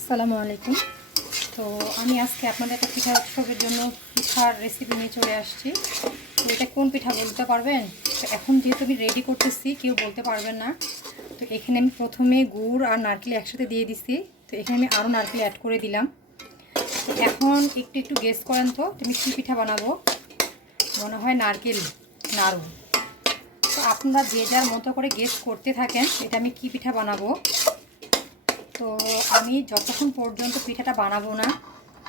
আসসালামু আলাইকুম। তো আমি আজকে আপনাদের একটা পিঠা উৎসবের জন্য পিঠার রেসিপি নিয়ে চলে আসছি। তো এটা কোন পিঠা বলতে পারবেন? তো এখন যেহেতু আমি রেডি করতেছি, কেউ বলতে পারবেন না। তো এখানে আমি প্রথমে গুড় আর নারকেল একসাথে দিয়ে দিছি। তো এখানে আমি আরও নারকেল অ্যাড করে দিলাম। তো এখন একটু একটু গেস করেন তো তুমি কী পিঠা বানাবো? মনে হয় নারকেল, নাড়ু। তো আপনারা যে যার মতো করে গেস করতে থাকেন, এটা আমি কী পিঠা বানাবো? তো আমি যতক্ষণ পর্যন্ত পিঠাটা বানাবো না,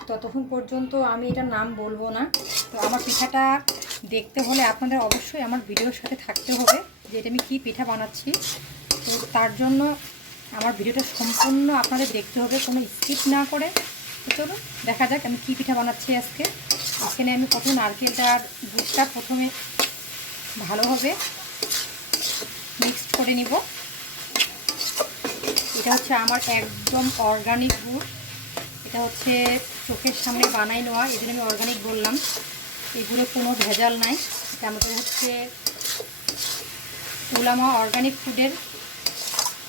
ততক্ষণ পর্যন্ত আমি এটার নাম বলব না। তো আমার পিঠাটা দেখতে হলে আপনাদের অবশ্যই আমার ভিডিওর সাথে থাকতে হবে যে এটা আমি কী পিঠা বানাচ্ছি। তো তার জন্য আমার ভিডিওটা সম্পূর্ণ আপনাদের দেখতে হবে, কোনো স্কিপ না করে। তো চলুন, দেখা যাক আমি কী পিঠা বানাচ্ছি আজকে। এখানে আমি প্রথমে নারকেলটা আর দুধটা প্রথমে ভালোভাবে মিক্সড করে নিব। এটা হচ্ছে আমার একদম অর্গানিক গুড়। এটা হচ্ছে চোখের সামনে বানাই নেওয়া এই আমি অর্গানিক বললাম। এই গুড়ে কোনো ভেজাল নাই। এটা আমাদের হচ্ছে উলামা অর্গানিক ফুডের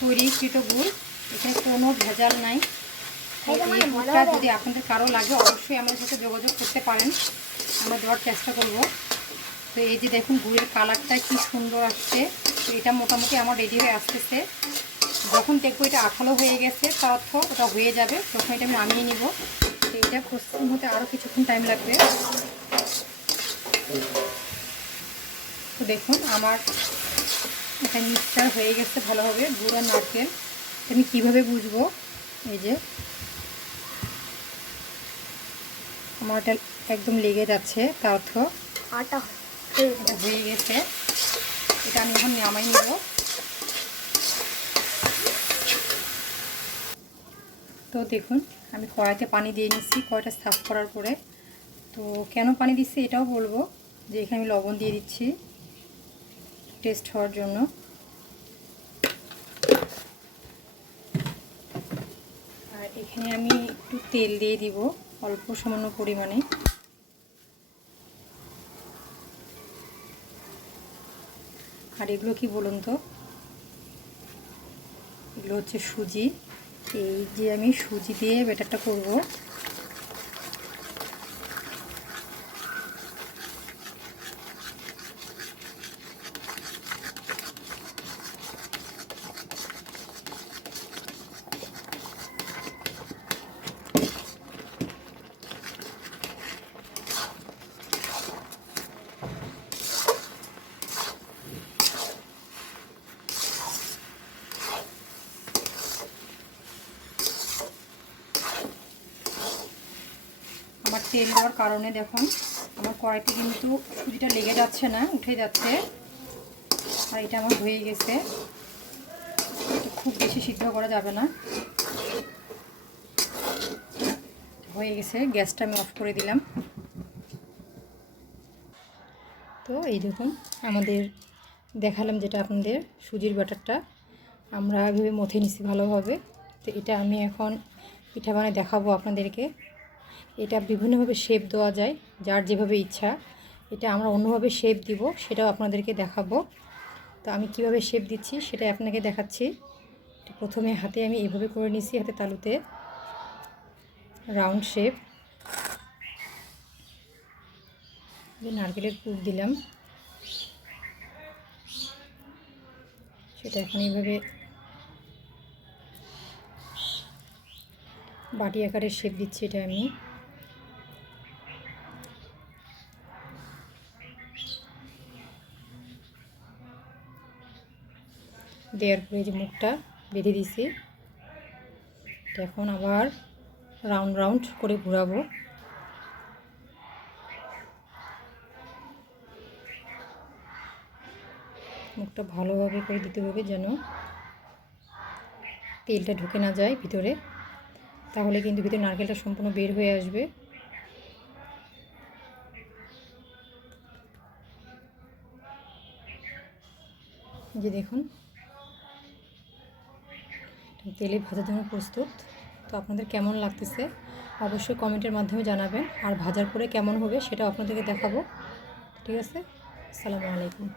তৈরিকৃত গুড়। এখানে কোনো ভেজাল নাই। এই গুড়টা যদি আপনাদের কারও লাগে অবশ্যই আমাদের সাথে যোগাযোগ করতে পারেন। আমরা দেওয়ার চেষ্টা করব। তো এই যে দেখুন গুড়ের কালারটা কি সুন্দর আসছে। তো এটা মোটামুটি আমার রেডি হয়ে আসতেছে। যখন দেখব এটা আঠালো হয়ে গেছে তার অর্থ ওটা হয়ে যাবে তখন এটা আমি নামিয়ে নিব। তো এটা প্রস্তুত হতে আরও কিছুক্ষণ টাইম লাগবে। তো দেখুন আমার এটা মিক্সচার হয়ে গেছে ভালোভাবে গুড় আর নারকেল। আমি কীভাবে বুঝব? এই যে আমার এটা একদম লেগে যাচ্ছে তার অর্থ আটা হয়ে গেছে। এটা আমি এখন নামাই নেব। তো দেখুন, আমি কড়াইতে পানি দিয়ে নিচ্ছি। কড়াইটা সাফ করার পরে তো কেন পানি দিচ্ছি এটাও বলব যে এখানে আমি লবণ দিয়ে দিচ্ছি টেস্ট হওয়ার জন্য। আর এখানে আমি একটু তেল দিয়ে দিব অল্প সামান্য পরিমাণে। আর এগুলো কি বলুন তো? এগুলো হচ্ছে সুজি। এই যে আমি সুজি দিয়ে ব্যাটারটা করব। তেল দেওয়ার কারণে দেখুন, আমার কড়াইতে কিন্তু সুজিটা লেগে যাচ্ছে না, উঠে যাচ্ছে। আর এটা আমার হয়ে গেছে। খুব বেশি সিদ্ধ করা যাবে না। হয়ে গেছে, গ্যাসটা আমি অফ করে দিলাম। তো এই দেখুন, আমাদের দেখালাম যেটা আপনাদের সুজির বাটারটা আমরা এভাবে মথে নিছি ভালোভাবে। তো এটা আমি এখন পিঠা বানায় দেখাবো আপনাদেরকে। এটা বিভিন্নভাবে শেপ দেওয়া যায়, যার যেভাবে ইচ্ছা। এটা আমরা অন্যভাবে শেপ দিব, সেটাও আপনাদেরকে দেখাবো। তো আমি কীভাবে শেপ দিচ্ছি সেটা আপনাকে দেখাচ্ছি। প্রথমে হাতে আমি এভাবে করে নিছি, হাতে তালুতে। রাউন্ড শেপ নারকেলের পুর দিলাম। সেটা এখন এইভাবে বাটি আকারের শেপ দিচ্ছি এটা আমি। দেওয়ার পরে যে মুখটা বেঁধে দিছি এখন আবার রাউন্ড রাউন্ড করে ঘোরাবো। মুখটা ভালোভাবে করে দিতে হবে যেন তেলটা ঢুকে না যায় ভিতরে। তাহলে কিন্তু ভিতরে নারকেলটা সম্পূর্ণ বের হয়ে আসবে। যে দেখুন তেলে ভাজার জন্য প্রস্তুত। তো আপনাদের কেমন লাগতেছে? অবশ্যই কমেন্টের মাধ্যমে জানাবেন। আর ভাজার পরে কেমন হবে সেটা আপনাদেরকে দেখাবো। ঠিক আছে? আসসালামু আলাইকুম।